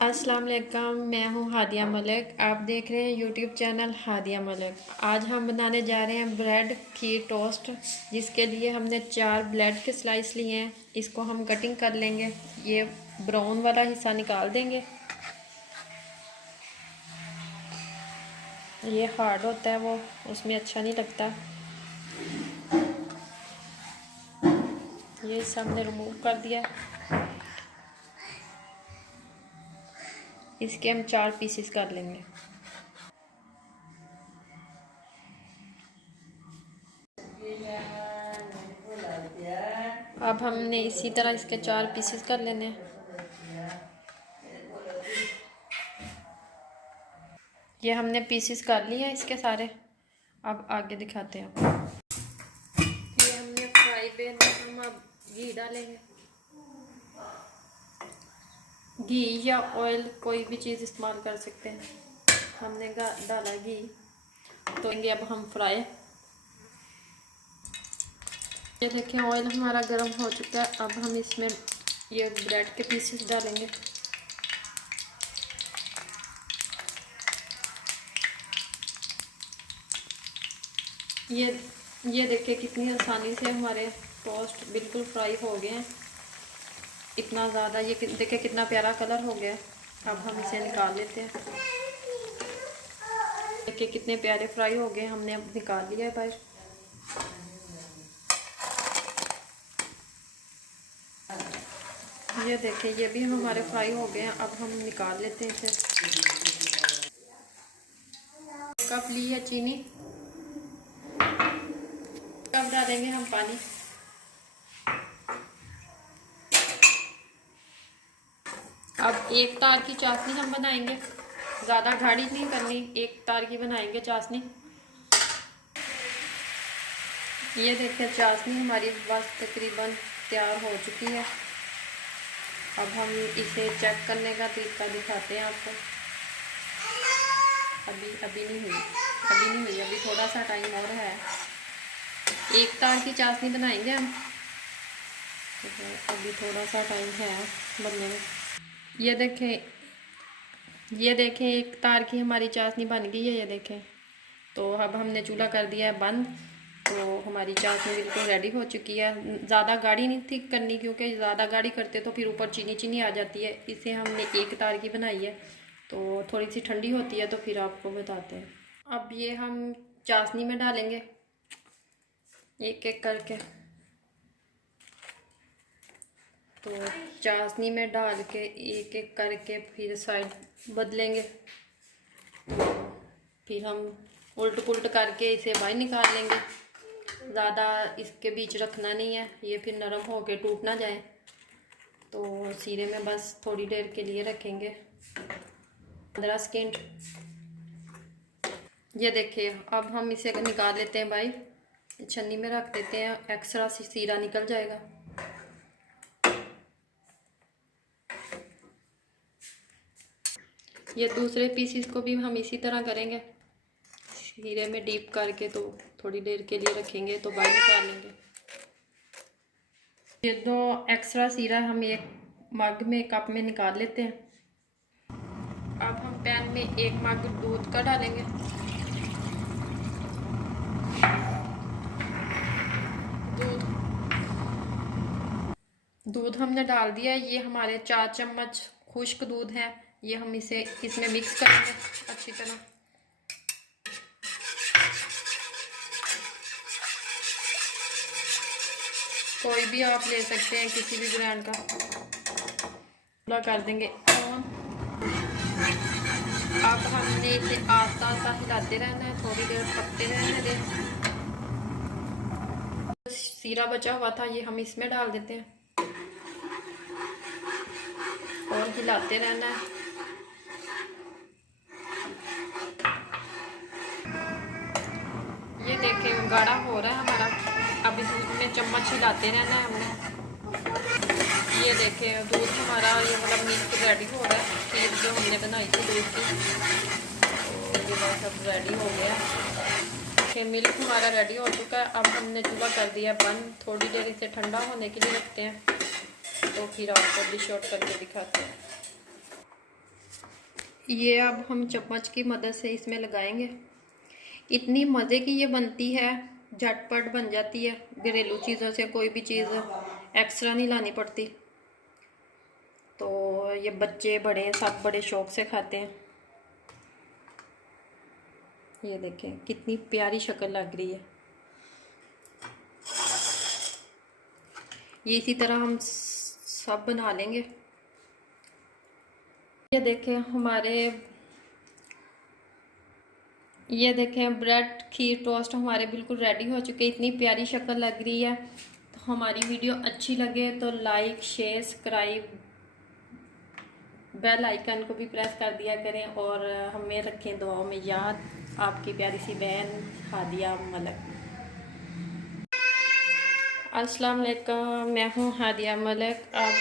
अस्सलाम वालेकुम, मैं हूँ हादिया मलिक। आप देख रहे हैं यूट्यूब चैनल हादिया मलिक। आज हम बनाने जा रहे हैं ब्रेड खीर टोस्ट, जिसके लिए हमने 4 ब्रेड के स्लाइस लिए हैं। इसको हम कटिंग कर लेंगे। ये ब्राउन वाला हिस्सा निकाल देंगे। ये हार्ड होता है, वो उसमें अच्छा नहीं लगता। ये हिस्सा हमने रिमूव कर दिया। इसके हम 4 पीसेस कर लेंगे। अब हमने इसी तरह इसके 4 पीसेस कर लेने हैं। ये हमने पीसेस कर लिए हैं इसके सारे। अब आगे दिखाते हैं आपको। ये हमने फ्राई पैन में हम अब घी डालेंगे। घी या ऑयल कोई भी चीज़ इस्तेमाल कर सकते हैं। हमने डाला घी, तो लेंगे अब हम फ्राई। ये देखें, ऑयल हमारा गर्म हो चुका है। अब हम इसमें ये ब्रेड के पीसेस डालेंगे। ये देखिए कितनी आसानी से हमारे टोस्ट बिल्कुल फ्राई हो गए हैं। इतना ज़्यादा, ये देखिए कितना प्यारा कलर हो गया। अब हम इसे निकाल लेते हैं। देखिए कितने प्यारे फ्राई हो गए, हमने अब निकाल लिया है बाहर। ये देखिए ये भी हमारे फ्राई हो गए हैं। अब हम निकाल लेते हैं इसे। कप ली है चीनी, कब डालेंगे हम पानी। अब एक तार की चाशनी हम बनाएंगे, ज़्यादा गाढ़ी नहीं करनी, एक तार की बनाएंगे चाशनी। ये देखिए चाशनी हमारी बस तकरीबन तैयार हो चुकी है। अब हम इसे चेक करने का तरीका दिखाते हैं आपको। अभी नहीं हुई, अभी थोड़ा सा टाइम और है। एक तार की चाशनी बनाएंगे हम, तो अभी थोड़ा सा टाइम है बनने में। ये देखें एक तार की हमारी चाशनी बन गई है। ये देखें, तो अब हमने चूल्हा कर दिया है बंद। तो हमारी चाशनी बिल्कुल रेडी हो चुकी है। ज़्यादा गाढ़ी नहीं थी करनी, क्योंकि ज़्यादा गाढ़ी करते तो फिर ऊपर चीनी चीनी आ जाती है। इसे हमने एक तार की बनाई है, तो थोड़ी सी ठंडी होती है तो फिर आपको बताते हैं। अब ये हम चाशनी में डालेंगे एक एक करके। तो चाशनी में डाल के एक एक करके फिर साइड बदलेंगे। तो फिर हम उल्ट पुल्ट करके इसे बाहर निकाल लेंगे। ज़्यादा इसके बीच रखना नहीं है, ये फिर नरम हो के टूट ना जाए। तो सीरे में बस थोड़ी देर के लिए रखेंगे, 15 सेकेंड। ये देखिए अब हम इसे निकाल लेते हैं भाई, छन्नी में रख देते हैं, एक्स्ट्रा सीरा निकल जाएगा। ये दूसरे पीसीस को भी हम इसी तरह करेंगे, सीरे में डीप करके तो थोड़ी देर के लिए रखेंगे, तो बाहर निकाल लेंगे। ये 2 एक्स्ट्रा सीरा हम एक मग में, कप में निकाल लेते हैं। अब हम पैन में 1 मग दूध का डालेंगे। दूध हमने डाल दिया है। ये हमारे 4 चम्मच खुश्क दूध है। ये हम इसे इसमें मिक्स करेंगे अच्छी तरह। कोई भी आप ले सकते हैं, किसी भी ब्रांड का। पूरा कर देंगे ऑन। अब हमने इसे आस्ता आस्ता हिलाते रहना है, थोड़ी देर पकते रहने दें। सीरा बचा हुआ था, ये हम इसमें डाल देते हैं और हिलाते रहना है। ये देखें गाढ़ा हो रहा है हमारा। अब इसमें चम्मच हिलाते रहना है हमने। ये देखें दूध हमारा, ये मतलब मिल्क रेडी हो रहा है। खीर जो हमने बनाई थी दूध की, तो ये बस अब रेडी हो गया। देखिए मिल्क हमारा रेडी हो चुका है। अब हमने चूल्हा कर दिया बंद, थोड़ी देर इसे ठंडा होने के लिए रखते हैं, तो फिर आपको डिश आउट करके दिखाते हैं। ये अब हम चम्मच की मदद से इसमें लगाएंगे। इतनी मज़े की ये बनती है, झटपट बन जाती है, घरेलू चीज़ों से कोई भी चीज़ एक्स्ट्रा नहीं लानी पड़ती। तो ये बच्चे बड़े सब बड़े शौक से खाते हैं। ये देखें कितनी प्यारी शक्ल लग रही है। ये इसी तरह हम सब बना लेंगे। ये देखें ब्रेड खीर टोस्ट हमारे बिल्कुल रेडी हो चुके। इतनी प्यारी शक्ल लग रही है। तो हमारी वीडियो अच्छी लगे तो like share subscribe, bell icon को भी प्रेस कर दिया करें और हमें रखें दुआओं में याद। आपकी प्यारी सी बहन हादिया मलिक। अस्सलाम वालेकुम, मैं हूँ हादिया मलिक। आप